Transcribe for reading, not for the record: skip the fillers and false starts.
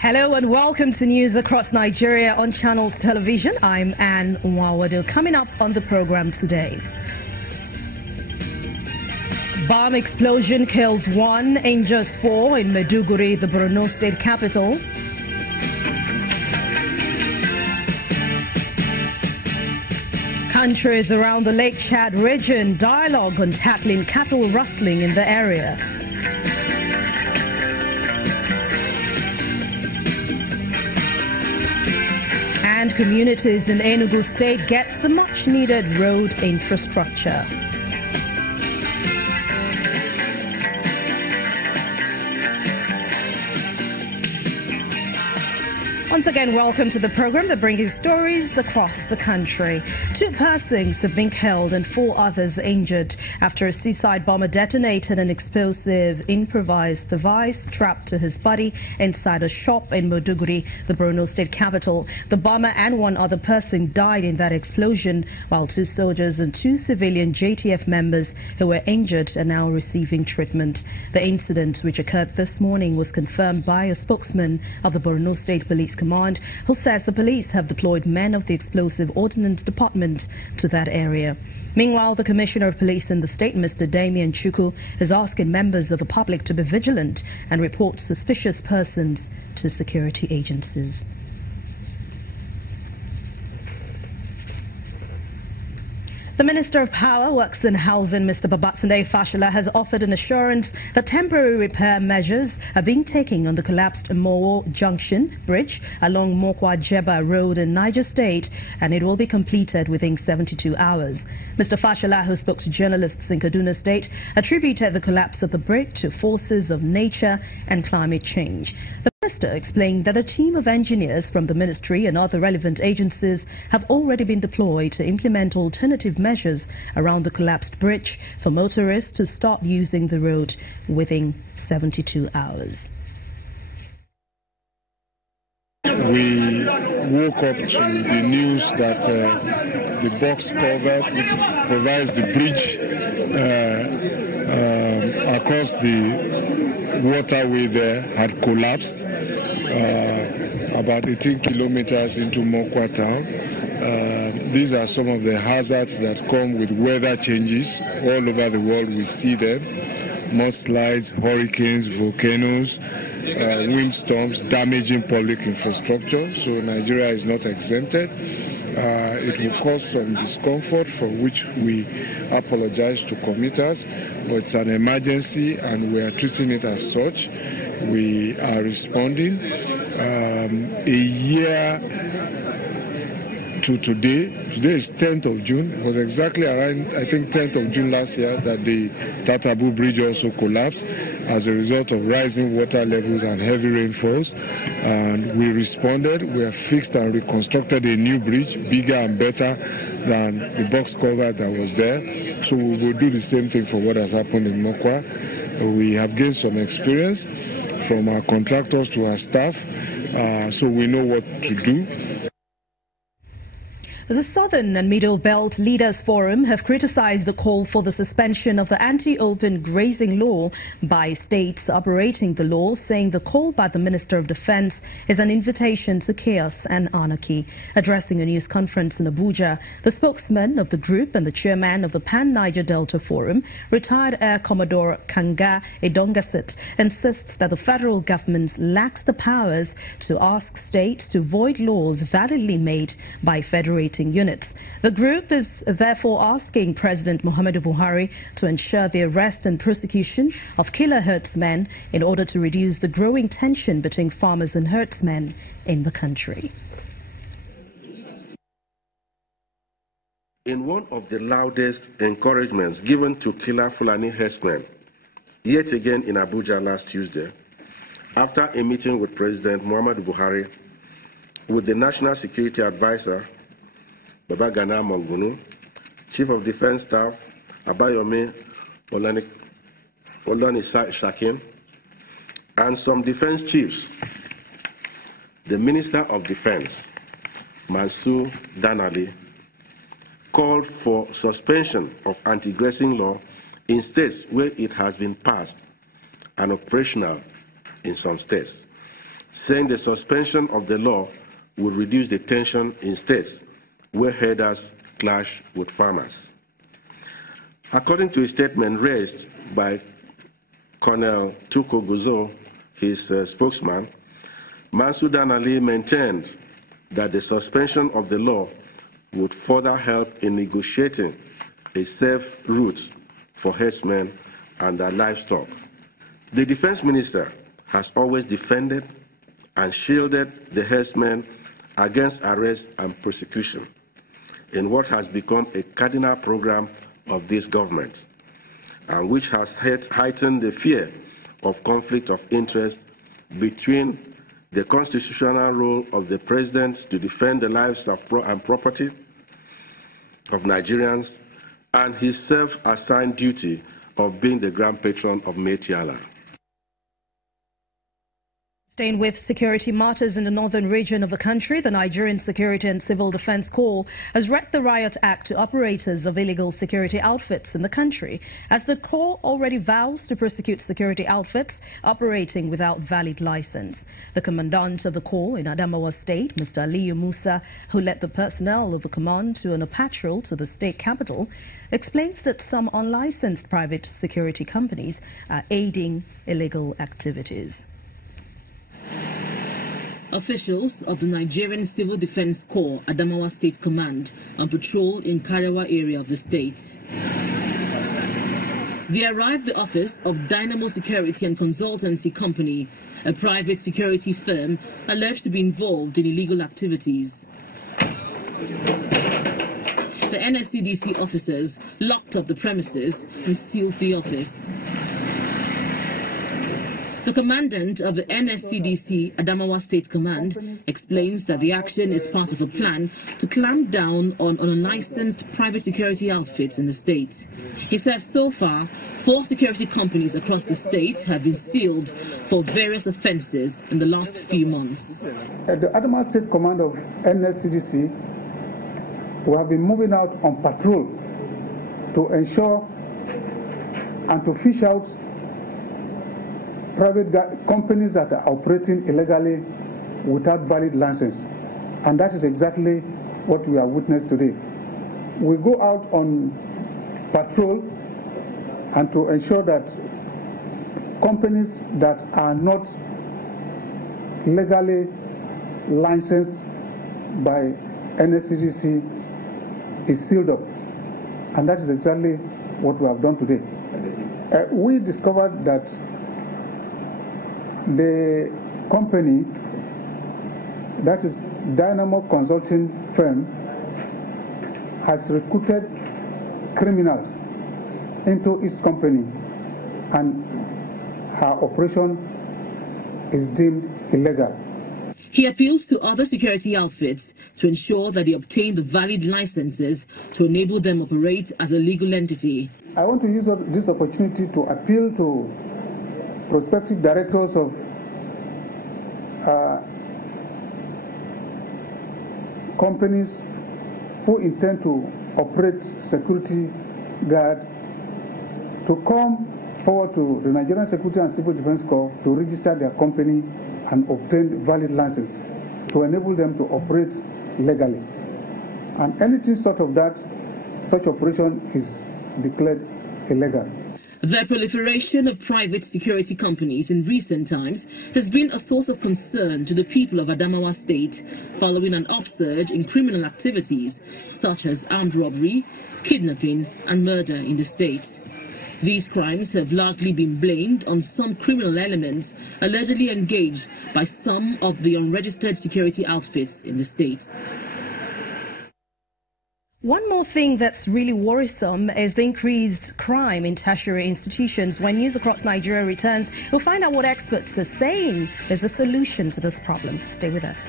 Hello and welcome to news across Nigeria on Channels Television. I'm Anne Nwawado. Coming up on the program today. Bomb explosion kills 1, injures 4 in Maiduguri, the Borno state capital. Countries around the Lake Chad region dialogue on tackling cattle rustling in the area. And communities in Enugu State get the much-needed road infrastructure. Once again, welcome to the program that brings stories across the country. 2 persons have been killed and 4 others injured after a suicide bomber detonated an explosive improvised device strapped to his body inside a shop in Maiduguri, the Borno state capital. The bomber and 1 other person died in that explosion, while 2 soldiers and 2 civilian JTF members who were injured are now receiving treatment. The incident, which occurred this morning, was confirmed by a spokesman of the Borno State Police Command, who says the police have deployed men of the Explosive Ordnance Department to that area. Meanwhile, the Commissioner of Police in the state, Mr. Damian Chukwu, is asking members of the public to be vigilant and report suspicious persons to security agencies. The Minister of Power, Works and Housing, Mr. Babatunde Fashola, has offered an assurance that temporary repair measures are being taken on the collapsed Mowo Junction Bridge along Mokwa-Jeba Road in Niger State, and it will be completed within 72 hours. Mr. Fashola, who spoke to journalists in Kaduna State, attributed the collapse of the bridge to forces of nature and climate change. The Minister explained that a team of engineers from the ministry and other relevant agencies have already been deployed to implement alternative measures around the collapsed bridge for motorists to stop using the road within 72 hours. We woke up to the news that the box culvert, which provides the bridge across the waterway there, had collapsed about 18 kilometers into Mokwa town. These are some of the hazards that come with weather changes. All over the world we see them. Mudslides, hurricanes, volcanoes, windstorms damaging public infrastructure. So Nigeria is not exempted. It will cause some discomfort for which we apologize to commuters, but it's an emergency and we are treating it as such. We are responding. A year to today is 10th of June. It was exactly around, I think, 10th of June last year that the Tatabu Bridge also collapsed as a result of rising water levels and heavy rainfalls. And we responded. We have fixed and reconstructed a new bridge, bigger and better than the box culvert that was there. So we will do the same thing for what has happened in Mokwa. We have gained some experience from our contractors to our staff, so we know what to do. The Southern and Middle Belt Leaders Forum have criticized the call for the suspension of the anti-open grazing law by states operating the law, saying the call by the Minister of Defense is an invitation to chaos and anarchy. Addressing a news conference in Abuja, the spokesman of the group and the chairman of the Pan-Niger Delta Forum, retired Air Commodore Kanga Edongasit, insists that the federal government lacks the powers to ask states to void laws validly made by federating units. The group is therefore asking President Muhammadu Buhari to ensure the arrest and prosecution of killer herdsmen in order to reduce the growing tension between farmers and herdsmen in the country. In one of the loudest encouragements given to killer Fulani herdsmen, yet again in Abuja last Tuesday, after a meeting with President Muhammadu Buhari, with the National Security Advisor, Babagana Mangunu, Chief of Defense Staff, Abayomi Shakim, and some defense chiefs, the Minister of Defense, Mansour Danali, called for suspension of anti-grazing law in states where it has been passed and operational in some states. saying the suspension of the law would reduce the tension in states where herders clash with farmers. According to a statement raised by Colonel Tuko Guzo, his spokesman, Mansudan Ali maintained that the suspension of the law would further help in negotiating a safe route for herdsmen and their livestock. The defense minister has always defended and shielded the herdsmen against arrest and prosecution in what has become a cardinal program of this government, and which has heightened the fear of conflict of interest between the constitutional role of the president to defend the lives and property of Nigerians and his self-assigned duty of being the grand patron of Metiala. Staying with security matters in the northern region of the country, the Nigerian Security and Civil Defense Corps has read the Riot Act to operators of illegal security outfits in the country, as the Corps already vows to prosecute security outfits operating without valid license. The commandant of the Corps in Adamawa State, Mr. Aliyu Musa, who led the personnel of the command on a patrol to the state capital, explains that some unlicensed private security companies are aiding illegal activities. Officials of the Nigerian Civil Defense Corps, Adamawa State Command, on patrol in Karawa area of the state. They arrived at the office of Dynamo Security and Consultancy Company, a private security firm alleged to be involved in illegal activities. The NSCDC officers locked up the premises and sealed the office. The commandant of the NSCDC Adamawa State Command explains that the action is part of a plan to clamp down on unlicensed private security outfits in the state. He said so far, 4 security companies across the state have been sealed for various offences in the last few months. At the Adamawa State Command of NSCDC, we have been moving out on patrol to ensure and to fish out private companies that are operating illegally without valid license. And that is exactly what we have witnessed today. We go out on patrol and to ensure that companies that are not legally licensed by NSCDC is sealed up. And that is exactly what we have done today. We discovered that the company, that is Dynamo Consulting Firm, has recruited criminals into its company, and her operation is deemed illegal. He appeals to other security outfits to ensure that they obtain the valid licenses to enable them operate as a legal entity. I want to use this opportunity to appeal to prospective directors of companies who intend to operate security guard to come forward to the Nigerian Security and Civil Defense Corps to register their company and obtain valid license to enable them to operate legally. And anything sort of that, such operation is declared illegal. The proliferation of private security companies in recent times has been a source of concern to the people of Adamawa State following an upsurge in criminal activities such as armed robbery, kidnapping and murder in the state. These crimes have largely been blamed on some criminal elements allegedly engaged by some of the unregistered security outfits in the state. One more thing that's really worrisome is the increased crime in tertiary institutions. When News Across Nigeria returns, we'll find out what experts are saying is the solution to this problem. Stay with us.